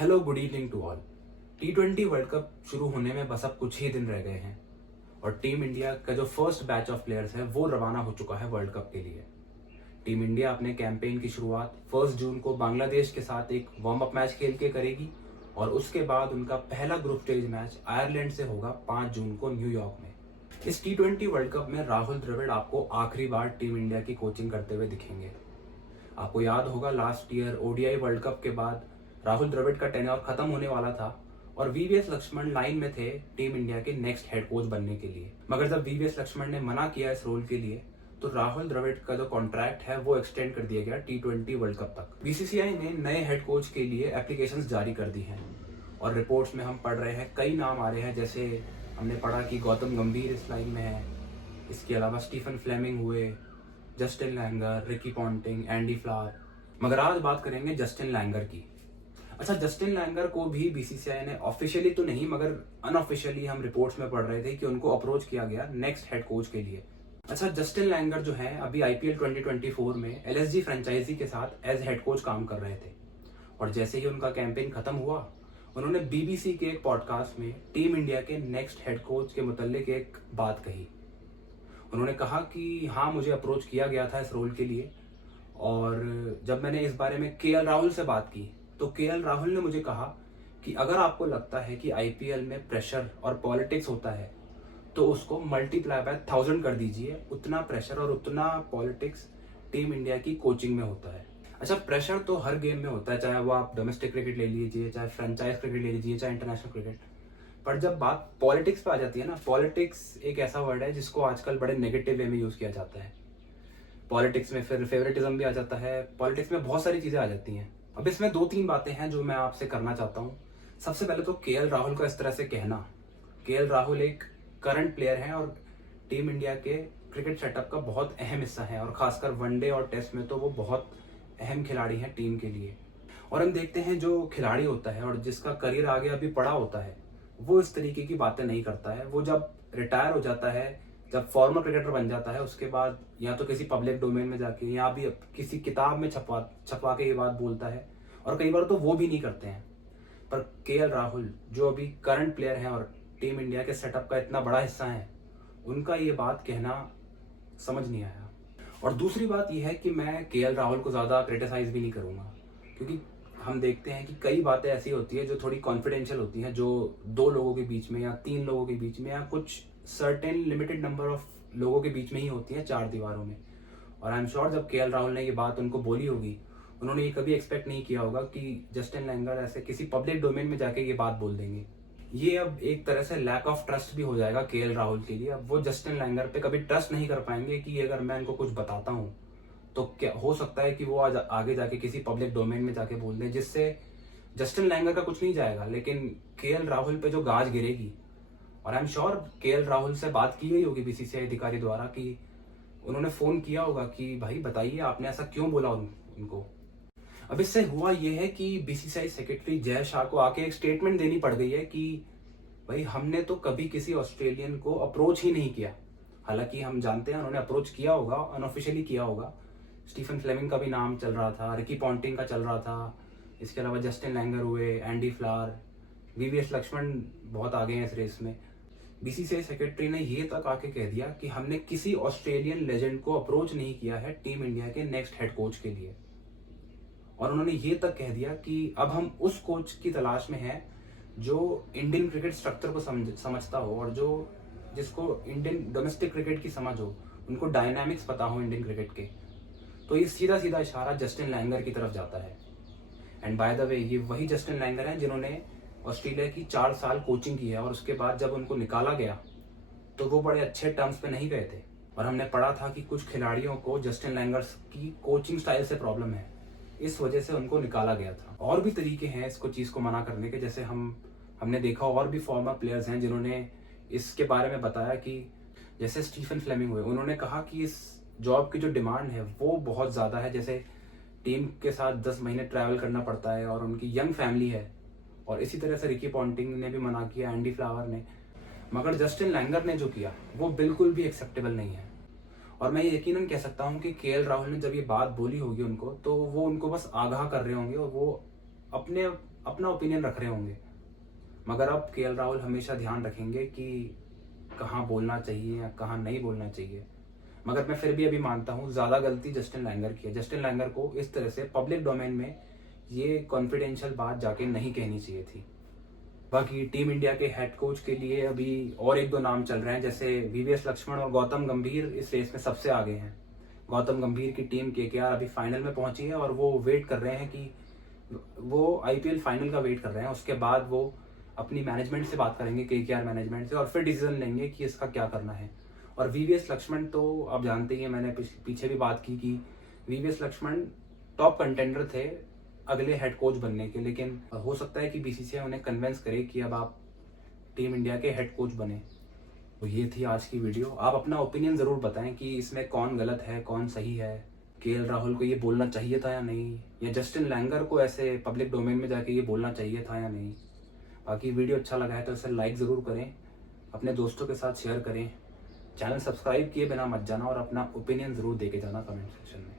Hello, good evening to all. T20 World Cup शुरू होने में बस अब कुछ ही दिन रह गए हैं और टीम इंडिया का जो फर्स्ट बैच ऑफ प्लेयर्स है वो रवाना हो चुका है वर्ल्ड कप के लिए। टीम इंडिया अपने कैंपेन की शुरुआत 1 जून को बांग्लादेश के साथ एक वार्म अप मैच खेल के करेगी और उसके बाद उनका पहला ग्रुप स्टेज मैच आयरलैंड से होगा 5 जून को न्यूयॉर्क में। इस T20 वर्ल्ड कप में राहुल द्रविड़ आपको आखिरी बार टीम इंडिया की कोचिंग करते हुए दिखेंगे। आपको याद होगा last year ODI world cup के बाद राहुल द्रविड़ का टेन्योर खत्म होने वाला था और वीवीएस लक्ष्मण लाइन में थे टीम इंडिया के नेक्स्ट हेड कोच बनने के लिए। मगर जब वीवीएस लक्ष्मण ने मना किया इस रोल के लिए तो राहुल द्रविड़ का जो कॉन्ट्रैक्ट है वो एक्सटेंड कर दिया गया T20 वर्ल्ड कप तक। बीसीसीआई ने नए हेड कोच के लिए एप्लीकेशंस जारी कर दी हैं और रिपोर्ट्स में हम पढ़ रहे हैं कई नाम आ रहे हैं। जैसे हमने पढ़ा कि गौतम गंभीर इस लाइन में है, इसके अलावा स्टीफन फ्लेमिंग हुए, Justin Langer, Ricky Ponting, Andy flower. मगर आज बात करेंगे जस्टिन लैंगर की। अच्छा, जस्टिन लैंगर को भी बीसीसीआई ने ऑफिशियली तो नहीं मगर अनऑफिशियली हम रिपोर्ट्स में पढ़ रहे थे कि उनको अप्रोच किया गया नेक्स्ट हेड कोच के लिए। अच्छा, जस्टिन लैंगर जो है अभी आईपीएल 2024 में एलएसजी फ्रेंचाइजी के साथ एज हेड कोच काम कर रहे थे और जैसे ही उनका कैंपेन खत्म हुआ उन्होंने बीबीसी के एक पॉडकास्ट में टीम इंडिया के नेक्स्ट हेड कोच के मुतल्लिक एक बात कही। उन्होंने कहा कि हाँ, मुझे अप्रोच किया गया था इस रोल के लिए और जब मैंने इस बारे में केएल राहुल से बात की तो केएल राहुल ने मुझे कहा कि अगर आपको लगता है कि आईपीएल में प्रेशर और पॉलिटिक्स होता है तो उसको मल्टीप्लाई बाय 1000 कर दीजिए। उतना प्रेशर और उतना पॉलिटिक्स टीम इंडिया की कोचिंग में होता है। अच्छा, प्रेशर तो हर गेम में होता है, चाहे वो आप डोमेस्टिक क्रिकेट ले लीजिए, चाहे फ्रेंचाइज क्रिकेट ले लीजिए, चाहे इंटरनेशनल क्रिकेट। पर जब बात पॉलिटिक्स पे आ जाती है ना, पॉलिटिक्स एक ऐसा वर्ड है जिसको आजकल बड़े नेगेटिव वे में यूज किया जाता है। पॉलिटिक्स में फिर फेवरेटिज्म भी आ जाता है, पॉलिटिक्स में बहुत सारी चीजें आ जाती हैं। अब इसमें 2-3 बातें हैं जो मैं आपसे करना चाहता हूँ। सबसे पहले तो केएल राहुल को इस तरह से कहना, केएल राहुल एक करंट प्लेयर हैं और टीम इंडिया के क्रिकेट सेटअप का बहुत अहम हिस्सा है और खासकर वनडे और टेस्ट में तो वो बहुत अहम खिलाड़ी हैं टीम के लिए। और हम देखते हैं जो खिलाड़ी होता है और जिसका करियर आगे अभी पड़ा होता है वो इस तरीके की बातें नहीं करता है। वो जब रिटायर हो जाता है, जब फॉर्मर क्रिकेटर बन जाता है, उसके बाद या तो किसी पब्लिक डोमेन में जाके या भी किसी किताब में छपवा के ये बात बोलता है और कई बार तो वो भी नहीं करते हैं। पर केएल राहुल जो अभी करंट प्लेयर हैं और टीम इंडिया के सेटअप का इतना बड़ा हिस्सा है, उनका ये बात कहना समझ नहीं आया। और दूसरी बात यह है कि मैं केएल राहुल को ज़्यादा क्रिटिसाइज भी नहीं करूँगा क्योंकि हम देखते हैं कि कई बातें ऐसी होती है जो थोड़ी कॉन्फिडेंशियल होती हैं, जो 2 लोगों के बीच में या 3 लोगों के बीच में या कुछ सर्टेन लिमिटेड नंबर ऑफ लोगों के बीच में ही होती है 4 दीवारों में। और आई एम श्योर जब केएल राहुल ने ये बात उनको बोली होगी, उन्होंने ये कभी एक्सपेक्ट नहीं किया होगा कि जस्टिन लैंगर ऐसे किसी पब्लिक डोमेन में जाके ये बात बोल देंगे। ये अब एक तरह से लैक ऑफ ट्रस्ट भी हो जाएगा केएल राहुल के लिए। अब वो जस्टिन लैंगर पे कभी ट्रस्ट नहीं कर पाएंगे कि अगर मैं इनको कुछ बताता हूँ तो क्या हो सकता है कि वो आज आगे जाके किसी पब्लिक डोमेन में जाके बोल दें, जिससे जस्टिन लैंगर का कुछ नहीं जाएगा लेकिन केएल राहुल पे जो गाज गिरेगी। और I am sure KL Rahul से बात की गई होगी बीसीसीआई अधिकारी द्वारा कि उन्होंने फोन किया होगा कि भाई बताइए आपने ऐसा क्यों बोला उनको। अब इससे हुआ यह है कि बीसीसीआई सेक्रेटरी जय शाह को आके एक स्टेटमेंट देनी पड़ गई है कि भाई हमने तो कभी किसी ऑस्ट्रेलियन को अप्रोच ही नहीं किया। हालांकि हम जानते हैं उन्होंने अप्रोच किया होगा, अनऑफिशियली किया होगा। स्टीफन फ्लेमिंग का भी नाम चल रहा था, रिकी पॉन्टिंग का चल रहा था, इसके अलावा जस्टिन लैंगर हुए, एंडी फ्लावर, वीवीएस लक्ष्मण बहुत आगे हैं इस रेस में। बीसीसीआई सेक्रेटरी ने ये तक आके कह दिया कि हमने किसी ऑस्ट्रेलियन लेजेंड को अप्रोच नहीं किया है टीम इंडिया के नेक्स्ट हेड कोच के लिए। और उन्होंने ये तक कह दिया कि अब हम उस कोच की तलाश में हैं जो इंडियन क्रिकेट स्ट्रक्चर को समझता हो और जिसको इंडियन डोमेस्टिक क्रिकेट की समझ हो, उनको डायनामिक्स पता हो इंडियन क्रिकेट के। तो ये सीधा सीधा इशारा जस्टिन लैंगर की तरफ जाता है। एंड बाय द वे ये वही जस्टिन लैंगर हैं जिन्होंने ऑस्ट्रेलिया की 4 साल कोचिंग की है और उसके बाद जब उनको निकाला गया तो वो बड़े अच्छे टर्म्स पे नहीं गए थे। और हमने पढ़ा था कि कुछ खिलाड़ियों को जस्टिन लैंगर की कोचिंग स्टाइल से प्रॉब्लम है, इस वजह से उनको निकाला गया था। और भी तरीके हैं इसको चीज़ को मना करने के, जैसे हमने देखा और भी फॉर्मर प्लेयर्स हैं जिन्होंने इसके बारे में बताया कि जैसे स्टीफन फ्लेमिंग हुए, उन्होंने कहा कि इस जॉब की जो डिमांड है वो बहुत ज़्यादा है। जैसे टीम के साथ 10 महीने ट्रैवल करना पड़ता है और उनकी यंग फैमिली है। और इसी तरह से रिकी पॉन्टिंग ने भी मना किया, एंडी फ्लावर ने। मगर जस्टिन लैंगर ने जो किया वो बिल्कुल भी एक्सेप्टेबल नहीं है। और मैं ये यकीनन कह सकता हूँ कि केएल राहुल ने जब ये बात बोली होगी उनको, तो वो उनको बस आगाह कर रहे होंगे और वो अपने अपना ओपिनियन रख रहे होंगे, मगर अब केएल राहुल हमेशा ध्यान रखेंगे कि कहाँ बोलना चाहिए या कहाँ नहीं बोलना चाहिए। मगर मैं फिर भी अभी मानता हूँ ज़्यादा गलती जस्टिन लैंगर की है। जस्टिन लैंगर को इस तरह से पब्लिक डोमेन में ये कॉन्फिडेंशियल बात जाके नहीं कहनी चाहिए थी। बाकी टीम इंडिया के हेड कोच के लिए अभी और एक दो नाम चल रहे हैं, जैसे वीवीएस लक्ष्मण और गौतम गंभीर इस रेस में सबसे आगे हैं। गौतम गंभीर की टीम केकेआर अभी फाइनल में पहुंची है और वो वेट कर रहे हैं कि वो आईपीएल फाइनल का वेट कर रहे हैं। उसके बाद वो अपनी मैनेजमेंट से बात करेंगे, केकेआर मैनेजमेंट से, और फिर डिसीजन लेंगे कि इसका क्या करना है। और वीवीएस लक्ष्मण तो आप जानते ही हैं, मैंने पीछे भी बात की कि वीवीएस लक्ष्मण टॉप कंटेंडर थे अगले हेड कोच बनने के, लेकिन हो सकता है कि बीसीसीआई उन्हें कन्विंस करे कि अब आप टीम इंडिया के हेड कोच बने। तो ये थी आज की वीडियो। आप अपना ओपिनियन ज़रूर बताएं कि इसमें कौन गलत है कौन सही है। केएल राहुल को ये बोलना चाहिए था या नहीं, या जस्टिन लैंगर को ऐसे पब्लिक डोमेन में जाके ये बोलना चाहिए था या नहीं। बाकी वीडियो अच्छा लगा है तो इसे लाइक ज़रूर करें, अपने दोस्तों के साथ शेयर करें, चैनल सब्सक्राइब किए बिना मत जाना और अपना ओपिनियन ज़रूर दे के जाना कमेंट सेक्शन में।